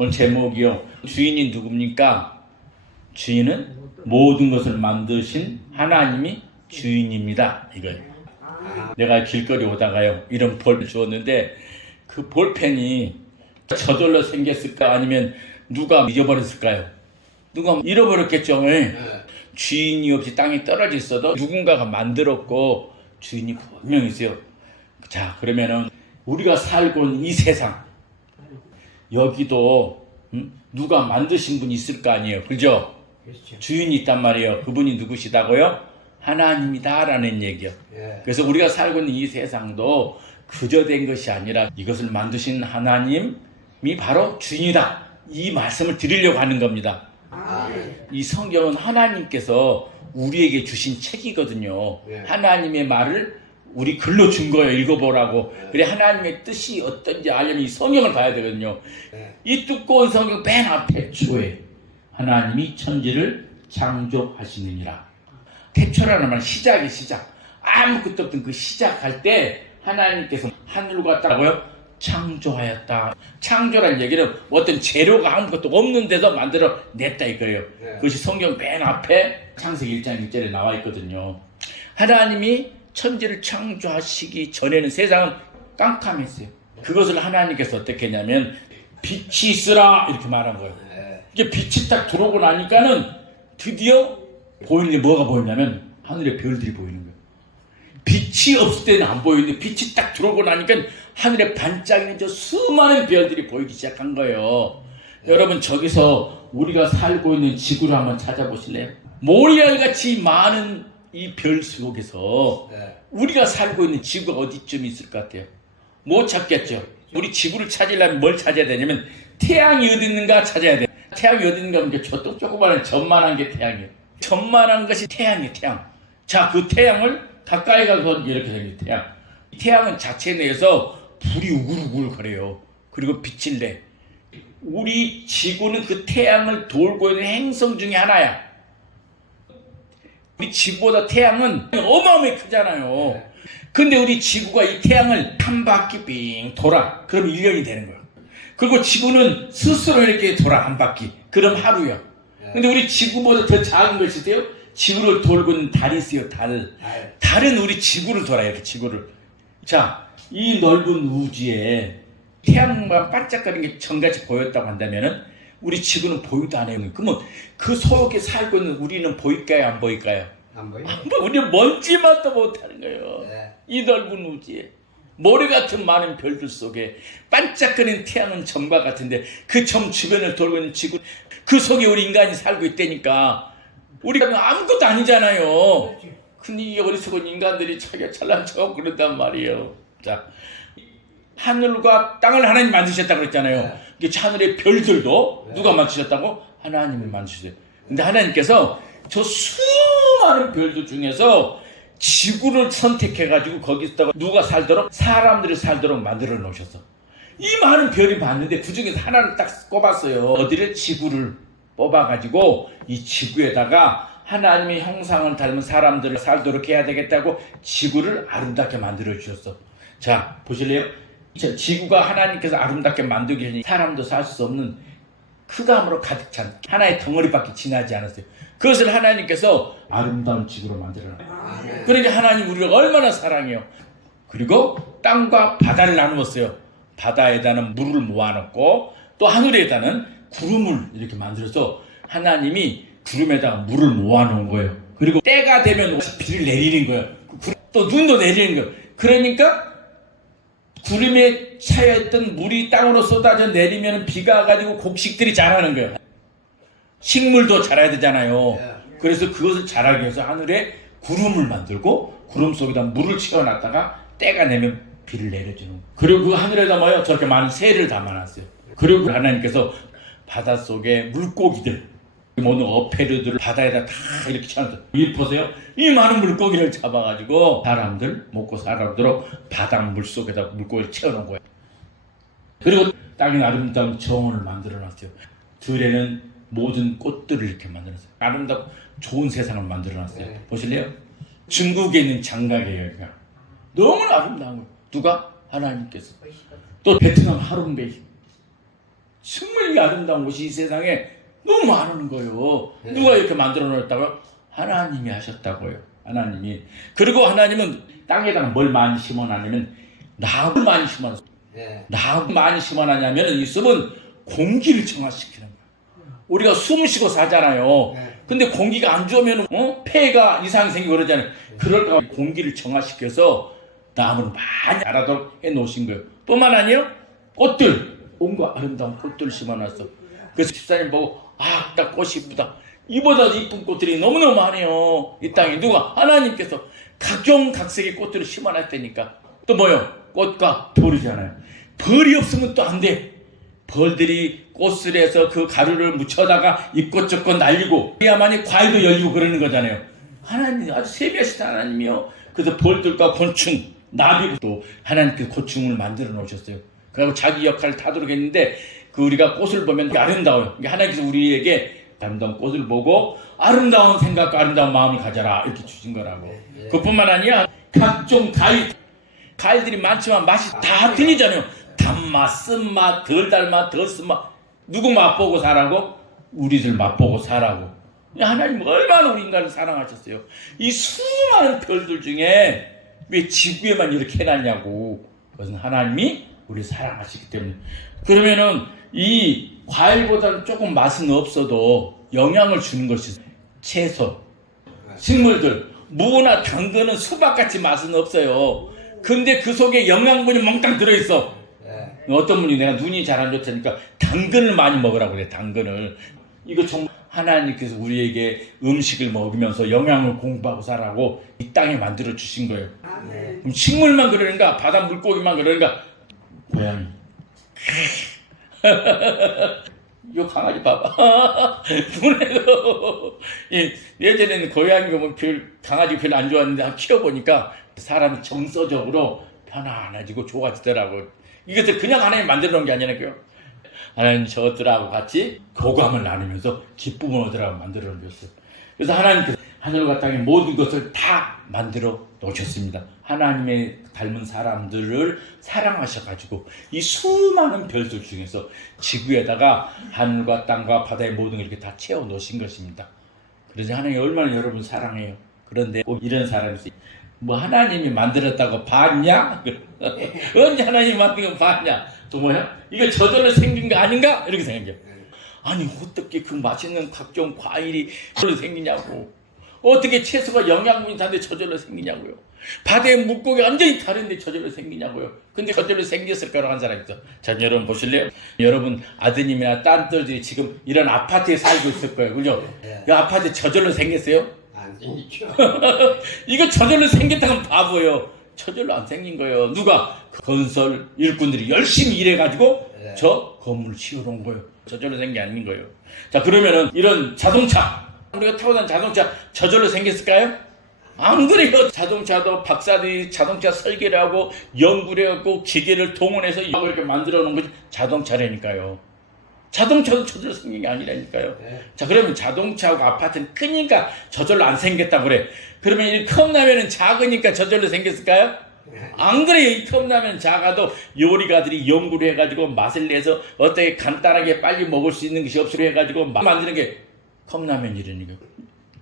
오늘 제목이요. 주인이 누굽니까? 주인은 모든 것을 만드신 하나님이 주인입니다. 이거예요. 내가 길거리 오다가요, 이런 볼을 주었는데 그 볼펜이 저절로 생겼을까 아니면 누가 잊어버렸을까요? 누가 잃어버렸겠죠. 주인이 없이 땅에 떨어져 있어도 누군가가 만들었고 주인이 분명히 있어요. 자, 그러면은 우리가 살고 있는 이 세상, 여기도 누가 만드신 분이 있을 거 아니에요. 그죠? 그렇죠. 주인이 있단 말이에요. 그분이 누구시다고요? 하나님이다라는 얘기요. 그래서 우리가 살고 있는 이 세상도 그저 된 것이 아니라 이것을 만드신 하나님이 바로 주인이다. 이 말씀을 드리려고 하는 겁니다. 이 성경은 하나님께서 우리에게 주신 책이거든요. 하나님의 말을 우리 글로 준 거예요. 읽어보라고. 그래, 하나님의 뜻이 어떤지 알려면 이 성경을 봐야 되거든요. 이 두꺼운 성경 맨 앞에 초에 하나님이 천지를 창조하시느니라. 태초라는 말은 시작이 시작. 아무것도 없던 그 시작할 때 하나님께서 하늘과 땅을 창조하였다. 창조라는 얘기는 어떤 재료가 아무것도 없는데도 만들어 냈다 이거예요. 그것이 성경 맨 앞에 창세기 1장 1절에 나와 있거든요. 하나님이 천지를 창조하시기 전에는 세상은 깜깜했어요. 그것을 하나님께서 어떻게 했냐면 빛이 있으라 이렇게 말한 거예요. 이게 빛이 딱 들어오고 나니까는 드디어 보이는 게 뭐가 보이냐면 하늘의 별들이 보이는 거예요. 빛이 없을 때는 안 보이는데 빛이 딱 들어오고 나니까 하늘에 반짝이는 저 수많은 별들이 보이기 시작한 거예요. 여러분, 저기서 우리가 살고 있는 지구를 한번 찾아보실래요? 모리알같이 많은 이 별 속에서 우리가 살고 있는 지구가 어디쯤 있을 것 같아요? 못 찾겠죠. 우리 지구를 찾으려면 뭘 찾아야 되냐면 태양이 어디 있는가 찾아야 돼요. 태양이 어디 있는가 하면 저 조그마한 점만한 게 태양이에요. 점만한 것이 태양이에요. 태양. 자, 그 태양을 가까이 가서 이렇게 생긴 태양. 태양은 자체 내에서 불이 우글우글 거려요. 그리고 빛을 내. 우리 지구는 그 태양을 돌고 있는 행성 중에 하나야. 우리 지구보다 태양은 어마어마하게 크잖아요. 근데 우리 지구가 이 태양을 한 바퀴 빙 돌아. 그럼 1년이 되는 거예요. 그리고 지구는 스스로 이렇게 돌아, 한 바퀴. 그럼 하루요. 근데 우리 지구보다 더 작은 것이 돼요. 지구를 돌고 있는 달이 있어요. 달은 우리 지구를 돌아요. 이렇게 지구를. 자, 이 넓은 우주에 태양만 반짝거리는 게 전같이 보였다고 한다면은 우리 지구는 보이도 안 해요. 그러면 그 속에 살고 있는 우리는 보일까요? 안 보일까요? 안 보여요. 우리는 먼지만도 못하는 거예요. 이 넓은 우주에 모래 같은 많은 별들 속에 반짝거리는 태양은 점과 같은데 그 점 주변을 돌고 있는 지구, 그 속에 우리 인간이 살고 있다니까. 우리가 아무것도 아니잖아요. 근데 이 어리석은 인간들이 자기가 잘난 척하고 그런단 말이에요. 자, 하늘과 땅을 하나님 만드셨다고 그랬잖아요. 이게 하늘의 별들도 누가 만드셨다고? 하나님이 만드셨어요. 근데 하나님께서 저 수많은 별들 중에서 지구를 선택해가지고 거기서다가 누가 살도록, 사람들이 살도록 만들어 놓으셨어. 이 많은 별이 봤는데 그 중에서 하나를 딱 꼽았어요. 어디를? 지구를 뽑아가지고 이 지구에다가 하나님의 형상을 닮은 사람들을 살도록 해야 되겠다고 지구를 아름답게 만들어 주셨어. 자, 보실래요? 지구가 하나님께서 아름답게 만들기 전에 사람도 살 수 없는 흑암으로 가득 찬 하나의 덩어리밖에 지나지 않았어요. 그것을 하나님께서 아름다운 지구로 만들어놨어요. 그러니까 하나님 우리를 얼마나 사랑해요. 그리고 땅과 바다를 나누었어요. 바다에다는 물을 모아놓고 또 하늘에다는 구름을 이렇게 만들어서 하나님이 구름에다가 물을 모아놓은 거예요. 그리고 때가 되면 비를 내리는 거예요. 또 눈도 내리는 거예요. 그러니까 구름에 차였던 물이 땅으로 쏟아져 내리면 비가 가지고 곡식들이 자라는 거예요. 식물도 자라야 되잖아요. 그래서 그것을 자라기 위해서 하늘에 구름을 만들고 구름 속에다 물을 채워놨다가 때가 되면 비를 내려주는 거예요. 그리고 그 하늘에다 뭐요? 저렇게 많은 새를 담아놨어요. 그리고 하나님께서 바닷속에 물고기들, 모든 어패류들을 바다에다 다 이렇게 채워놨어요. 이 보세요. 이 많은 물고기를 잡아가지고 사람들 먹고 살도록 바닷 물속에다 물고기를 채워놓은 거예요. 그리고 땅에 아름다운 정원을 만들어놨어요. 들에는 모든 꽃들을 이렇게 만들어놨어요. 아름답고 좋은 세상을 만들어놨어요. 보실래요? 중국에 있는 장가게요. 너무나 아름다운 거예요. 누가? 하나님께서. 또 베트남 하롱베이. 정말 이렇게 아름다운 곳이 이 세상에 너무 많은 거예요. 누가 이렇게 만들어 놓았다고요? 하나님이 하셨다고요. 하나님이. 그리고 하나님은 땅에다가 뭘 많이 심어놨냐면 나무 많이 심어놨어요. 나무 많이 심어놨냐면 이 숲은 공기를 정화시키는 거예요. 우리가 숨 쉬고 사잖아요. 근데 공기가 안 좋으면 폐가 이상이 생기고 그러잖아요. 그럴까 봐 공기를 정화시켜서 나무를 많이 자라도록 해놓으신 거예요. 뿐만 아니에요. 꽃들, 온갖 아름다운 꽃들을 심어놨어. 그래서 집사님 보고 딱 꽃이 이쁘다. 이보다 이쁜 꽃들이 너무너무 많아요. 이 땅에 누가? 하나님께서 각종각색의 꽃들을 심어놨다니까. 또 뭐요? 꽃과 벌이잖아요. 벌이 없으면 또 안 돼. 벌들이 꽃을 해서 그 가루를 묻혀다가 이꽃 저꽃 날리고 그래야만이 과일도 열리고 그러는 거잖아요. 하나님 아주 세미하신 하나님이요. 그래서 벌들과 곤충, 나비도 하나님께서 곤충을 만들어 놓으셨어요. 그리고 자기 역할을 다도록 했는데 그 우리가 꽃을 보면 아름다워요. 하나님께서 우리에게 아름다운 꽃을 보고 아름다운 생각과 아름다운 마음을 가져라 이렇게 주신 거라고. 그뿐만 아니라 각종 과일들이 많지만 맛이 다 틀리잖아요. 단맛, 쓴맛, 덜 달맛, 덜 쓴맛. 누구 맛보고 사라고? 우리들 맛보고 사라고. 하나님 얼마나 우리 인간을 사랑하셨어요. 이 수많은 별들 중에 왜 지구에만 이렇게 해놨냐고. 그것은 하나님이 우리 사랑하시기 때문에. 그러면은 이 과일보다는 조금 맛은 없어도 영양을 주는 것이 채소, 식물들, 무나 당근은 수박같이 맛은 없어요. 근데 그 속에 영양분이 몽땅 들어있어. 어떤 분이 내가 눈이 잘 안 좋다니까 당근을 많이 먹으라고 그래. 당근을. 이거 정말 하나님께서 우리에게 음식을 먹으면서 영양을 공부하고 살라고 이 땅에 만들어 주신 거예요. 그럼 식물만 그러는가? 바다 물고기만 그러는가? 고양이. 이 강아지 봐봐. 눈에서 예전에는 고양이가 뭐 강아지 별로 안 좋아했는데 키워보니까 사람이 정서적으로 편안해지고 좋아지더라고. 이것도 그냥 하나님 만들어 놓은 게 아니라고요. 하나님 저들하고 같이 교감을 나누면서 기쁨을 얻으라고 만들어 놓으셨어요. 그래서 하나님께서 하늘과 땅의 모든 것을 다 만들어 놓으셨습니다. 하나님의 닮은 사람들을 사랑하셔가지고 이 수많은 별들 중에서 지구에다가 하늘과 땅과 바다의 모든 걸 이렇게 다 채워 놓으신 것입니다. 그래서 하나님이 얼마나 여러분 사랑해요. 그런데 꼭 이런 사람이 있어요. 뭐 하나님이 만들었다고 봤냐? 언제 하나님이 만든 거 봤냐? 또 뭐야? 이거 저절로 생긴 거 아닌가? 이렇게 생각해요. 아니 어떻게 그 맛있는 각종 과일이 저절로 생기냐고. 어떻게 채소가 영양분이 다른데 저절로 생기냐고요. 바다의 물고기가 완전히 다른데 저절로 생기냐고요. 근데 저절로 생겼을 거라고 한 사람이 있어. 자, 여러분 보실래요? 여러분 아드님이나 딸들이 지금 이런 아파트에 살고 있을 거예요. 그죠? 이 아파트 저절로 생겼어요? 안 생기죠. 이거 저절로 생겼다면 바보예요. 저절로 안 생긴 거예요. 누가? 건설 일꾼들이 열심히 일해가지고 저 건물을 지어놓은 거예요. 저절로 생긴 게 아닌 거예요. 자, 그러면은 이런 자동차, 우리가 타고 다니는 자동차 저절로 생겼을까요? 안 그래요. 자동차도 박사들이 자동차 설계를 하고 연구를 하고 기계를 동원해서 이렇게 만들어 놓은 것이 자동차라니까요. 자동차도 저절로 생긴 게 아니라니까요. 자, 그러면 자동차하고 아파트는 크니까 저절로 안 생겼다고 그래. 그러면 이 컵라면은 작으니까 저절로 생겼을까요? 안 그래요. 이 컵라면 작아도 요리가들이 연구를 해가지고 맛을 내서 어떻게 간단하게 빨리 먹을 수 있는 것이 없으려 해가지고 만드는 게 컵라면이라니까.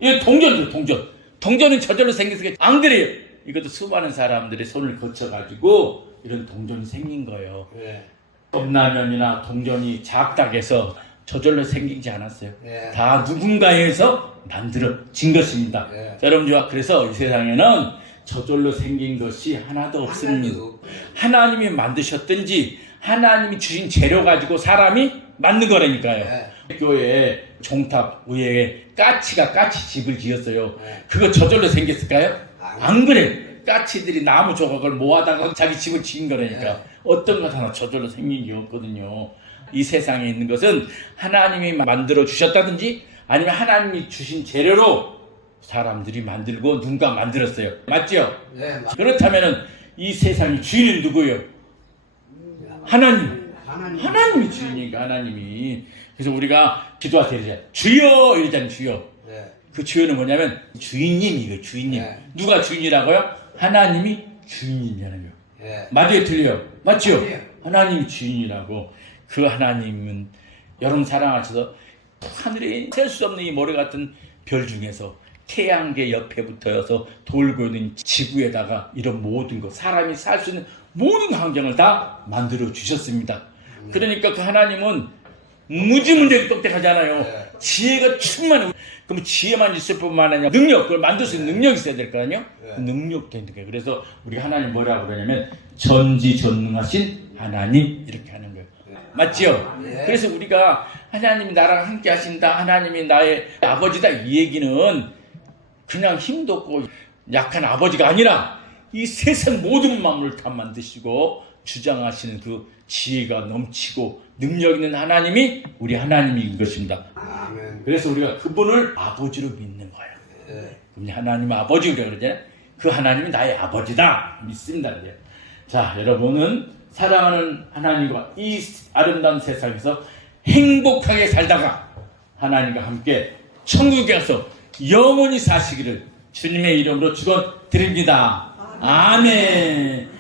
이거 동전. 동전은 저절로 생겼으니까 안 그래요. 이것도 수많은 사람들이 손을 거쳐가지고 이런 동전이 생긴 거예요. 컵라면이나 동전이 작다고 해서 저절로 생기지 않았어요. 다 누군가에서 만들어진 것입니다. 자, 여러분들, 그래서 이 세상에는 저절로 생긴 것이 하나도 없습니다. 하나님이 만드셨든지 하나님이 주신 재료 가지고 사람이 만든 거라니까요. 교회에 종탑 위에 까치 집을 지었어요. 그거 저절로 생겼을까요? 안 그래. 까치들이 나무 조각을 모아다가 자기 집을 지은 거라니까. 어떤 것 하나 저절로 생긴 게 없거든요. 이 세상에 있는 것은 하나님이 만들어 주셨다든지 아니면 하나님이 주신 재료로 사람들이 만들고 누군가 만들었어요. 맞죠? 네. 그렇다면은 이 세상의 주인은 누구예요? 하나님이 주인이니까 하나님이. 그래서 우리가 기도할 때 이러잖아요. 주여 이러잖아요. 주여. 그 주여는 뭐냐면 주인님이에요. 주인님. 누가 주인이라고요? 하나님이 주인이라는 거예요. 맞아요, 틀려요? 맞죠? 하나님이 주인이라고. 그 하나님은 여러분 사랑하셔서 하늘에 셀 수 없는 이 모래 같은 별 중에서 태양계 옆에 붙어서 돌고 있는 지구에다가 이런 모든 것, 사람이 살 수 있는 모든 환경을 다 만들어 주셨습니다. 그러니까 그 하나님은 무지문제하게 똑똑하잖아요. 지혜가 충만해. 그럼 지혜만 있을 뿐만 아니라 능력, 그걸 만들 수 있는 능력이 있어야 될 거 아니에요? 그 능력도 있는 거예요. 그래서 우리 하나님 뭐라고 그러냐면 전지전능하신 하나님 이렇게 하는 거예요. 맞죠? 그래서 우리가 하나님이 나랑 함께 하신다, 하나님이 나의 아버지다, 이 얘기는 그냥 힘도 없고 약한 아버지가 아니라 이 세상 모든 만물을 다 만드시고 주장하시는 그 지혜가 넘치고 능력 있는 하나님이 우리 하나님인 것입니다. 아멘. 그래서 우리가 그분을 아버지로 믿는 거예요. 그럼 하나님 아버지 우리가 그러잖아요. 그 하나님이 나의 아버지다 믿습니다. 이제. 자, 여러분은 사랑하는 하나님과 이 아름다운 세상에서 행복하게 살다가 하나님과 함께 천국에 가서 영원히 사시기를 주님의 이름으로 축원드립니다. 아멘.